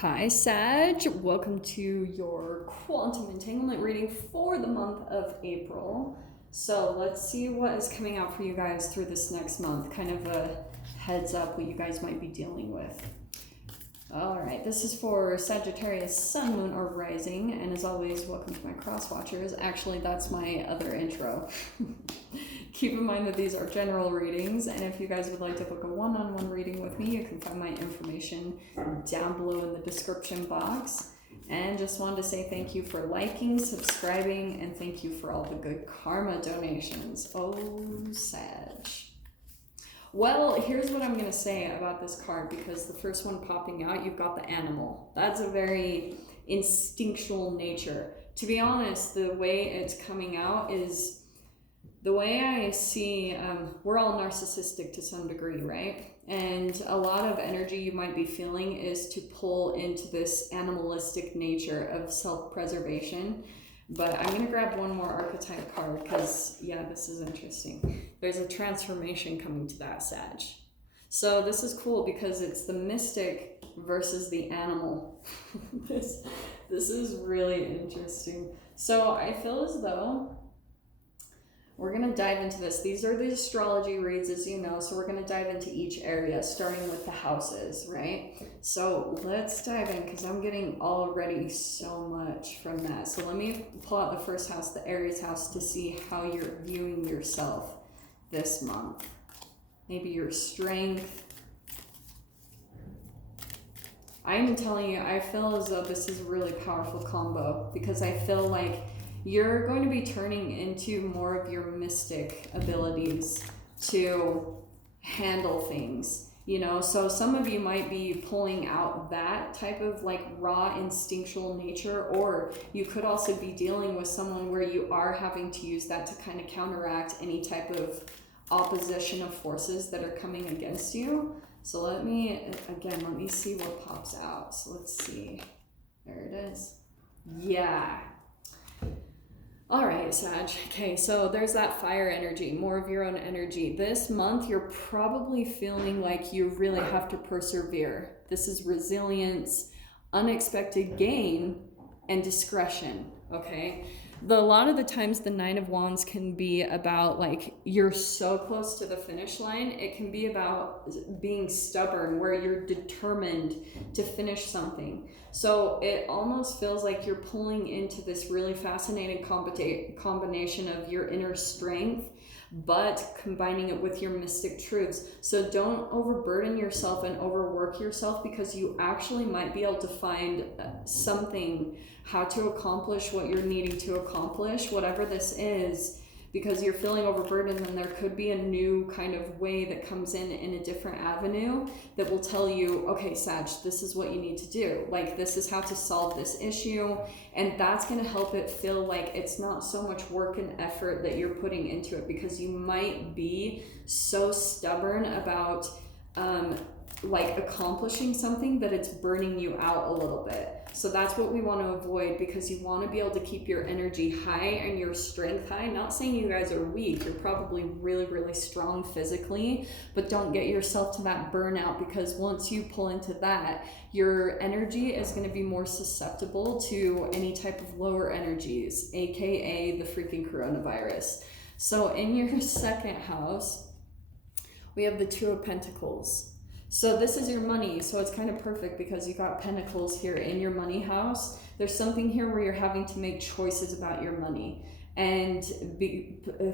Hi Sag, welcome to your quantum entanglement reading for the month of April. So let's see what is coming out for you guys through this next month, kind of a heads up what you guys might be dealing with. Alright, this is for Sagittarius, Sun, Moon, or Rising, and as always, welcome to my cross watchers. Actually, that's my other intro. Keep in mind that these are general readings, and if you guys would like to book a one-on-one reading with me, you can find my information down below in the description box. And just wanted to say thank you for liking, subscribing, and thank you for all the good karma donations. Oh, Sag. Well, here's what I'm going to say about this card, because the first one popping out, you've got the animal. That's a very instinctual nature. To be honest, the way it's coming out is, the way I see, we're all narcissistic to some degree, right? And a lot of energy you might be feeling is to pull into this animalistic nature of self-preservation. But I'm going to grab one more archetype card because, yeah, this is interesting. There's a transformation coming to that, Sag. So this is cool because it's the mystic versus the animal. This is really interesting. So I feel as though we're going to dive into this. These are the astrology reads, as you know, so we're going to dive into each area, starting with the houses, right? So let's dive in, because I'm getting already so much from that. So let me pull out the first house, the Aries house, to see how you're viewing yourself this month. Maybe your strength. I'm telling you, I feel as though this is a really powerful combo, because I feel like you're going to be turning into more of your mystic abilities to handle things, you know? So some of you might be pulling out that type of like raw instinctual nature, or you could also be dealing with someone where you are having to use that to kind of counteract any type of opposition of forces that are coming against you. So let me see what pops out. So let's see. There it is. Yeah. All right, Sag. Okay, so there's that fire energy, more of your own energy. This month, you're probably feeling like you really have to persevere. This is resilience, unexpected gain, and discretion, okay? A lot of the times, the Nine of Wands can be about, like, you're so close to the finish line. It can be about being stubborn, where you're determined to finish something. So it almost feels like you're pulling into this really fascinating combination of your inner strength, but combining it with your mystic truths. So don't overburden yourself and overwork yourself, because you actually might be able to find something, how to accomplish what you're needing to accomplish, whatever this is, because you're feeling overburdened, and there could be a new kind of way that comes in a different avenue that will tell you, okay, Sag, this is what you need to do. Like, this is how to solve this issue. And that's going to help it feel like it's not so much work and effort that you're putting into it, because you might be so stubborn about like accomplishing something that it's burning you out a little bit. So that's what we want to avoid, because you want to be able to keep your energy high and your strength high. Not saying you guys are weak, you're probably really, really strong physically, but don't get yourself to that burnout, because once you pull into that, your energy is going to be more susceptible to any type of lower energies, aka the freaking coronavirus. So in your second house, we have the Two of Pentacles. So this is your money, so it's kind of perfect because you got Pentacles here in your money house. There's something here where you're having to make choices about your money. And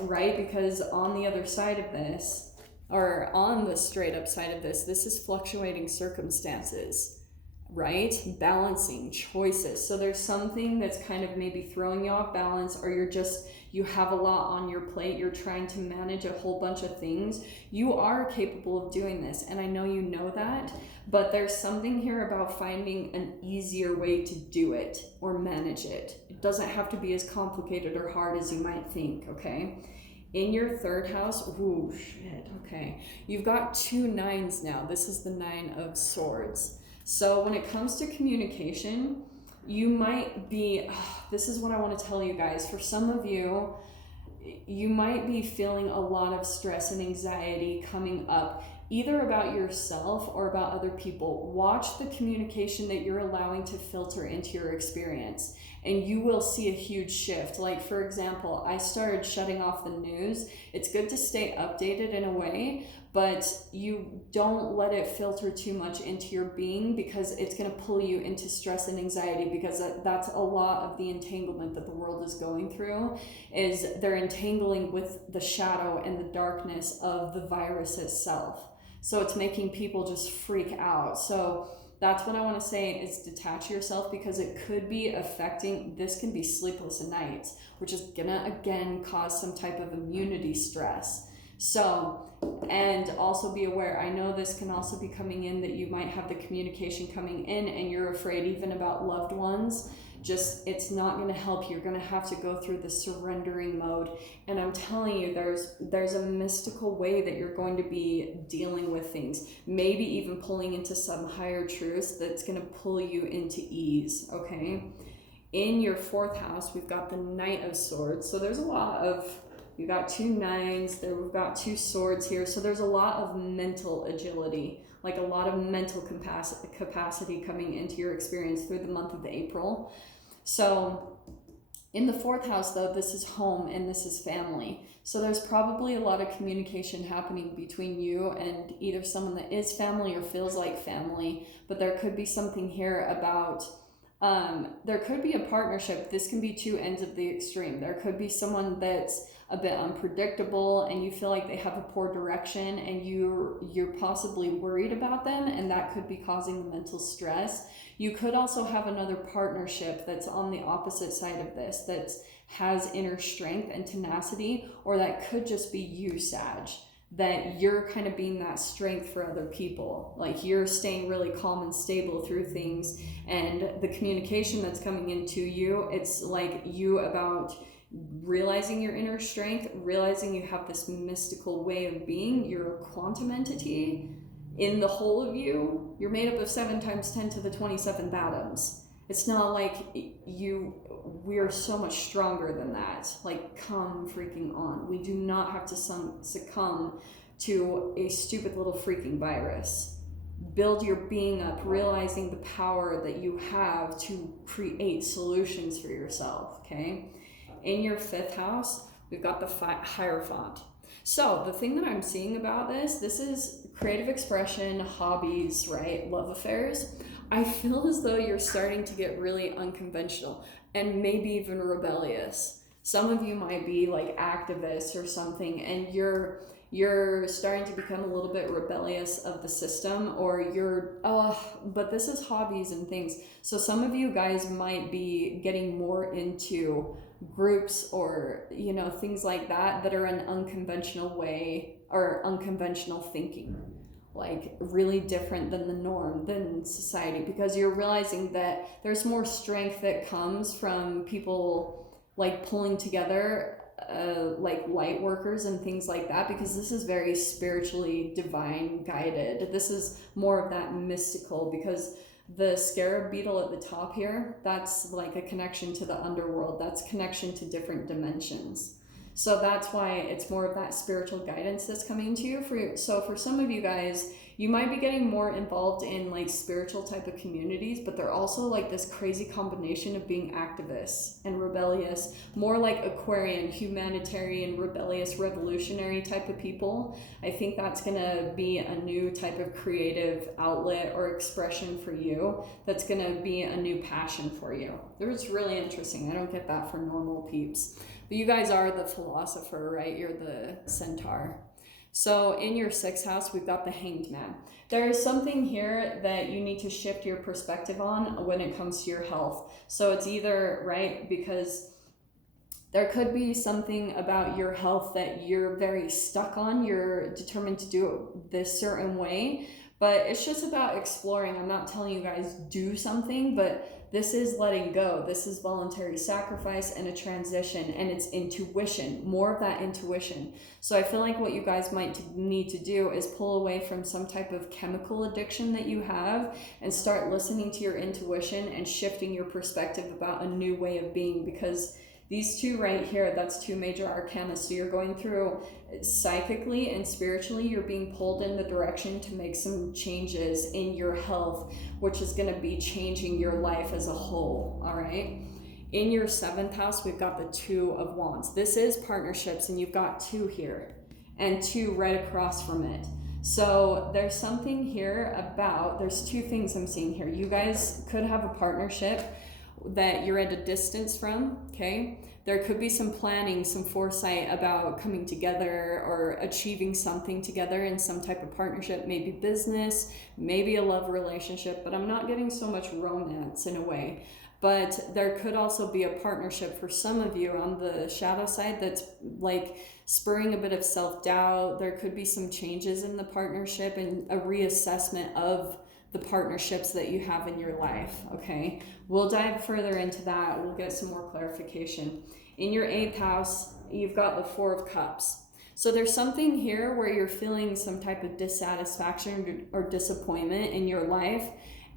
right, because on the other side of this, or on the straight up side of this, this is fluctuating circumstances, right? Balancing choices. So there's something that's kind of maybe throwing you off balance, or you have a lot on your plate, you're trying to manage a whole bunch of things. You are capable of doing this, and I know you know that, but there's something here about finding an easier way to do it or manage it. It doesn't have to be as complicated or hard as you might think, okay? In your third house, ooh, shit, okay. You've got two nines now. This is the Nine of Swords. So when it comes to communication, you might be, this is what I want to tell you guys. For some of you, you might be feeling a lot of stress and anxiety coming up either about yourself or about other people. Watch the communication that you're allowing to filter into your experience, and you will see a huge shift. Like, for example, I started shutting off the news. It's good to stay updated in a way, but you don't let it filter too much into your being, because it's going to pull you into stress and anxiety, because that's a lot of the entanglement that the world is going through, is they're entangling with the shadow and the darkness of the virus itself. So it's making people just freak out. So that's what I want to say, is detach yourself, because it could be affecting, this can be sleepless nights, which is gonna again cause some type of immunity stress. So, and also be aware, I know this can also be coming in, that you might have the communication coming in and you're afraid even about loved ones. Just, it's not going to help. You're going to have to go through the surrendering mode. And I'm telling you, there's a mystical way that you're going to be dealing with things, maybe even pulling into some higher truths that's going to pull you into ease, okay? In your 4th house, we've got the Knight of Swords. So there's a lot of, we've got 2 nines there, we've got 2 swords here. So there's a lot of mental agility, like a lot of mental capacity coming into your experience through the month of April. So in the 4th house, though, this is home and this is family. So there's probably a lot of communication happening between you and either someone that is family or feels like family, but there could be something here about there could be a partnership. This can be 2 ends of the extreme. There could be someone that's a bit unpredictable and you feel like they have a poor direction, and you're possibly worried about them, and that could be causing the mental stress. You could also have another partnership that's on the opposite side of this, that has inner strength and tenacity, or that could just be you, Sag, that you're kind of being that strength for other people. Like, you're staying really calm and stable through things, and the communication that's coming into you, it's like you about realizing your inner strength, realizing you have this mystical way of being. You're a quantum entity in the whole of you. You're made up of 7 times 10 to the 27th atoms. It's not like we're so much stronger than that. Like, come freaking on. We do not have to succumb to a stupid little freaking virus. Build your being up, realizing the power that you have to create solutions for yourself, okay? In your 5th house, we've got the Hierophant. So the thing that I'm seeing about this is creative expression, hobbies, right? Love affairs. I feel as though you're starting to get really unconventional and maybe even rebellious. Some of you might be like activists or something, and you're starting to become a little bit rebellious of the system, or but this is hobbies and things. So some of you guys might be getting more into groups or, things like that are an unconventional way or unconventional thinking, like really different than the norm, than society, because you're realizing that there's more strength that comes from people like pulling together, like light workers and things like that, because this is very spiritually divine guided. This is more of that mystical, because the scarab beetle at the top here, that's like a connection to the underworld. That's connection to different dimensions. So that's why it's more of that spiritual guidance that's coming to you. So for some of you guys, you might be getting more involved in like spiritual type of communities, but they're also like this crazy combination of being activists and rebellious, more like Aquarian, humanitarian, rebellious, revolutionary type of people. I think that's gonna be a new type of creative outlet or expression for you. That's gonna be a new passion for you. It's really interesting. I don't get that for normal peeps. But you guys are the philosopher, right? You're the centaur. So in your 6th house, we've got the Hanged Man. There is something here that you need to shift your perspective on when it comes to your health. So it's either, right, because there could be something about your health that you're very stuck on. You're determined to do it this certain way, but it's just about exploring. I'm not telling you guys do something, but this is letting go. This is voluntary sacrifice and a transition, and it's intuition, more of that intuition. So I feel like what you guys might need to do is pull away from some type of chemical addiction that you have and start listening to your intuition and shifting your perspective about a new way of being, because These two right here, that's two major arcana. So you're going through psychically and spiritually, you're being pulled in the direction to make some changes in your health, which is going to be changing your life as a whole. All right. In your 7th house, we've got the 2 of Wands. This is partnerships, and you've got 2 here and 2 right across from it. So there's something here about, there's 2 things I'm seeing here. You guys could have a partnership that you're at a distance from, okay? There could be some planning, some foresight about coming together or achieving something together in some type of partnership, maybe business, maybe a love relationship, but I'm not getting so much romance in a way. But there could also be a partnership for some of you on the shadow side that's like spurring a bit of self-doubt. There could be some changes in the partnership and a reassessment of the partnerships that you have in your life, okay? We'll dive further into that. We'll get some more clarification. In your 8th house, you've got the 4 of Cups. So there's something here where you're feeling some type of dissatisfaction or disappointment in your life,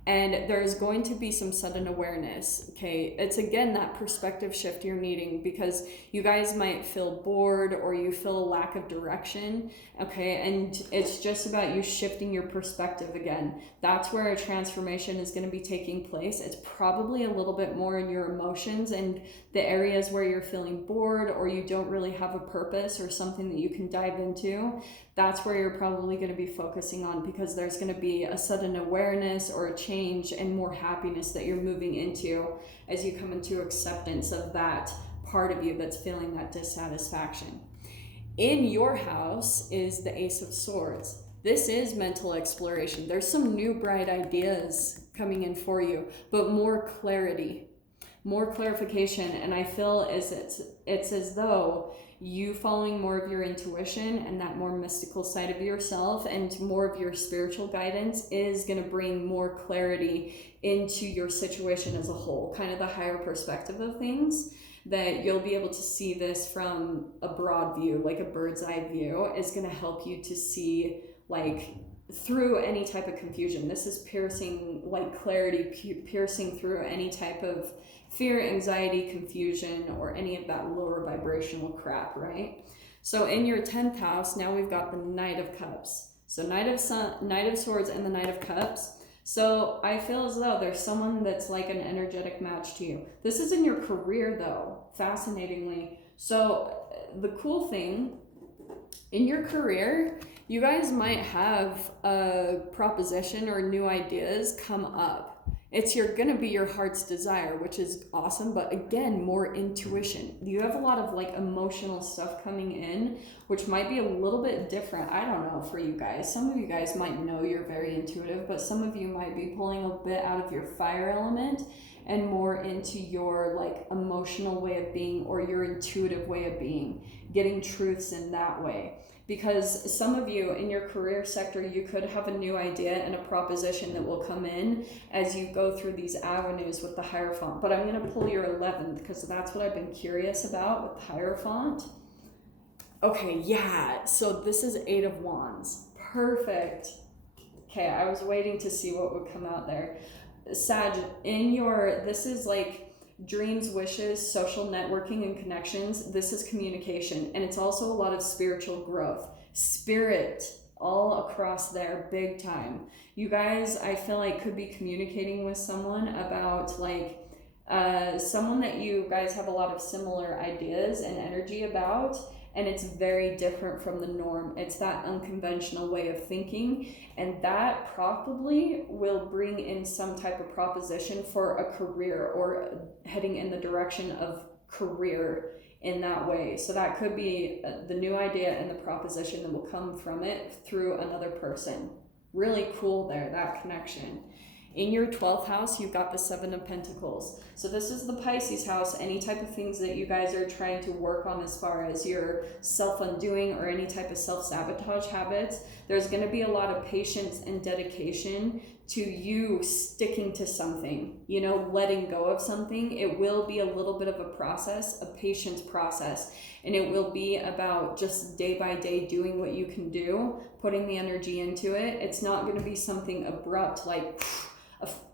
and there's going to be some sudden awareness, okay? It's again that perspective shift you're needing, because you guys might feel bored or you feel a lack of direction, okay? And it's just about you shifting your perspective again. That's where a transformation is going to be taking place. It's probably a little bit more in your emotions and the areas where you're feeling bored or you don't really have a purpose or something that you can dive into. That's where you're probably going to be focusing on, because there's going to be a sudden awareness or a change and more happiness that you're moving into as you come into acceptance of that part of you that's feeling that dissatisfaction. In your house is the Ace of Swords. This is mental exploration. There's some new bright ideas coming in for you, but more clarity, more clarification. And I feel it's as though you following more of your intuition and that more mystical side of yourself and more of your spiritual guidance is going to bring more clarity into your situation as a whole, kind of the higher perspective of things, that you'll be able to see this from a broad view, like a bird's eye view, is going to help you to see like through any type of confusion. This is piercing, like clarity, piercing through any type of fear, anxiety, confusion, or any of that lower vibrational crap, right? So in your 10th house, now we've got the Knight of Cups. So Knight of Swords and the Knight of Cups. So I feel as though there's someone that's like an energetic match to you. This is in your career though, fascinatingly. So the cool thing, in your career, you guys might have a proposition or new ideas come up. You're going to be your heart's desire, which is awesome. But again, more intuition. You have a lot of like emotional stuff coming in, which might be a little bit different. I don't know for you guys. Some of you guys might know you're very intuitive, but some of you might be pulling a bit out of your fire element and more into your like emotional way of being or your intuitive way of being, getting truths in that way. Because some of you in your career sector, you could have a new idea and a proposition that will come in as you go through these avenues with the Hierophant. But I'm going to pull your 11th because that's what I've been curious about with the Hierophant. Okay, yeah, so this is 8 of Wands. Perfect. Okay, I was waiting to see what would come out there. Sag, this is like dreams, wishes, social networking and connections. This is communication, and it's also a lot of spiritual growth. Spirit all across there, big time. You guys, I feel like could be communicating with someone about like someone that you guys have a lot of similar ideas and energy about, and it's very different from the norm. It's that unconventional way of thinking, and that probably will bring in some type of proposition for a career or heading in the direction of career in that way. So that could be the new idea and the proposition that will come from it through another person. Really cool there, that connection. In your 12th house, you've got the 7 of Pentacles. So this is the Pisces house. Any type of things that you guys are trying to work on as far as your self-undoing or any type of self-sabotage habits, there's going to be a lot of patience and dedication to you sticking to something, letting go of something. It will be a little bit of a process, a patience process, and it will be about just day by day doing what you can do, putting the energy into it. It's not going to be something abrupt like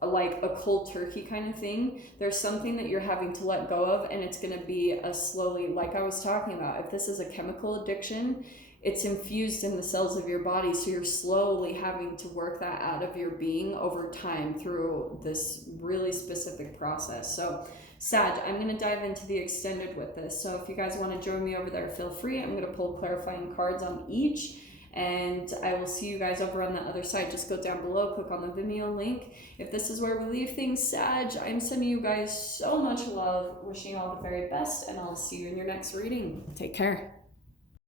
like a cold turkey kind of thing. There's something that you're having to let go of, and it's going to be a slowly, like I was talking about, if this is a chemical addiction, it's infused in the cells of your body, so you're slowly having to work that out of your being over time through this really specific process. So Sag, I'm going to dive into the extended with this, so if you guys want to join me over there, feel free. I'm going to pull clarifying cards on each, and I will see you guys over on the other side. Just go down below, click on the Vimeo link. If this is where we leave things, Sag, I'm sending you guys so much love, wishing you all the very best, and I'll see you in your next reading. Take care.